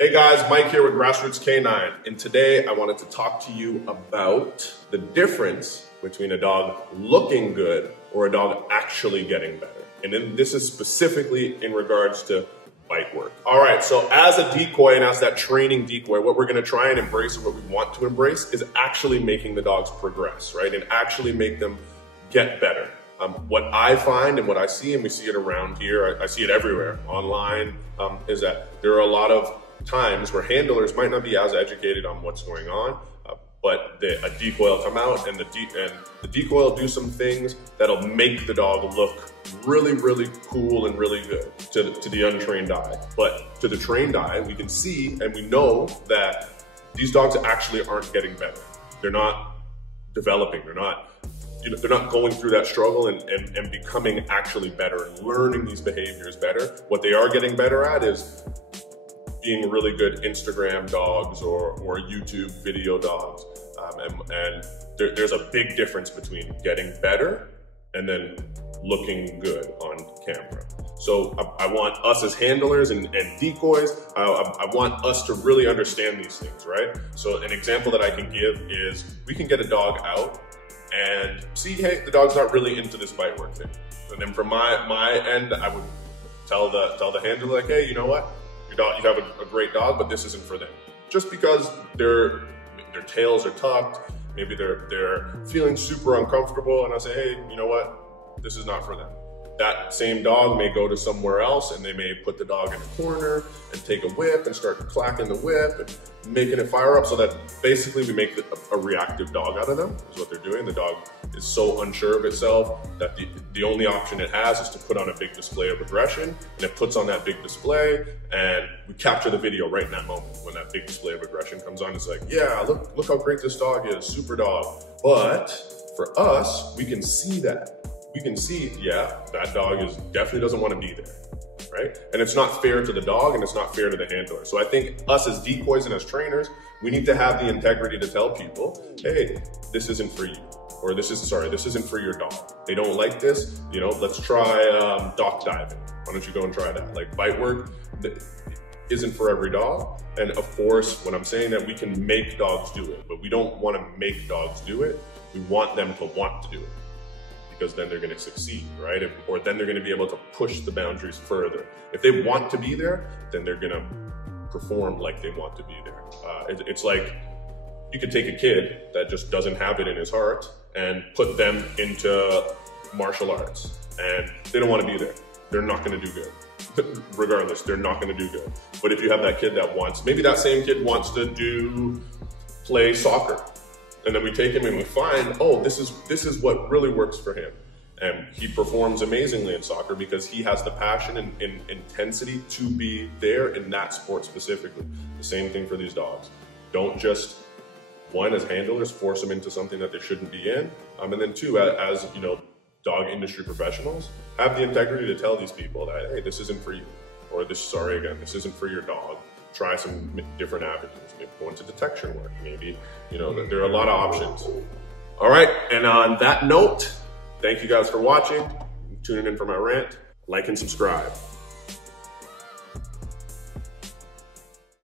Hey guys, Mike here with Grassroots K9, and today I wanted to talk to you about the difference between a dog looking good or a dog actually getting better. And then this is specifically in regards to bite work. All right, so as a decoy and as that training decoy, what we're gonna try and embrace, or what we want to embrace, is actually making the dogs progress, right? And actually make them get better. What I find and what I see, and we see it around here, I see it everywhere, online, is that there are a lot of times where handlers might not be as educated on what's going on, but a decoy will come out and the decoy will do some things that'll make the dog look really, really cool and really good to the untrained eye. But to the trained eye, we can see and we know that these dogs actually aren't getting better. They're not developing, they're not going through that struggle and becoming actually better and learning these behaviors better. What they are getting better at is being really good Instagram dogs or YouTube video dogs. And there's a big difference between getting better and then looking good on camera. So I want us as handlers and decoys, I want us to really understand these things, right? So an example that I can give is we can get a dog out and see, hey, the dog's not really into this bite work thing. And then from my end, I would tell the handler, like, hey, you know what? You have a great dog, but this isn't for them. Just because their tails are tucked, maybe they're feeling super uncomfortable, and I say, hey, you know what? This is not for them. That same dog may go to somewhere else and they may put the dog in a corner and take a whip and start clacking the whip and making it fire up, so that basically we make a reactive dog out of them, is what they're doing. The dog is so unsure of itself that the only option it has is to put on a big display of aggression, and it puts on that big display, and we capture the video right in that moment when that big display of aggression comes on. It's like, yeah, look how great this dog is, super dog. But for us, we can see that. We can see, yeah, that dog definitely doesn't want to be there, right? And it's not fair to the dog and it's not fair to the handler. So I think us as decoys and as trainers, we need to have the integrity to tell people, hey, this isn't for you. Or this isn't for your dog. They don't like this, let's try dock diving. Why don't you go and try that? Like, bite work isn't for every dog. And of course, when I'm saying that, we can make dogs do it, but we don't want to make dogs do it. We want them to want to do it, because then they're going to succeed, right? Or then they're going to be able to push the boundaries further. If they want to be there, then they're going to perform like they want to be there. It's like you could take a kid that just doesn't have it in his heart and put them into martial arts, and they don't want to be there. They're not going to do good. Regardless, they're not going to do good. But if you have that kid that maybe that same kid wants to play soccer, and then we take him and we find, oh, this is what really works for him. And he performs amazingly in soccer because he has the passion and intensity to be there in that sport specifically. The same thing for these dogs. Don't just, one, as handlers, force them into something that they shouldn't be in. And then two, as dog industry professionals, have the integrity to tell these people that, hey, this isn't for you. Or this isn't for your dog. Try some different avenues. Maybe go into detection work. Maybe, there are a lot of options. All right, and on that note, thank you guys for watching, tuning in for my rant. Like and subscribe.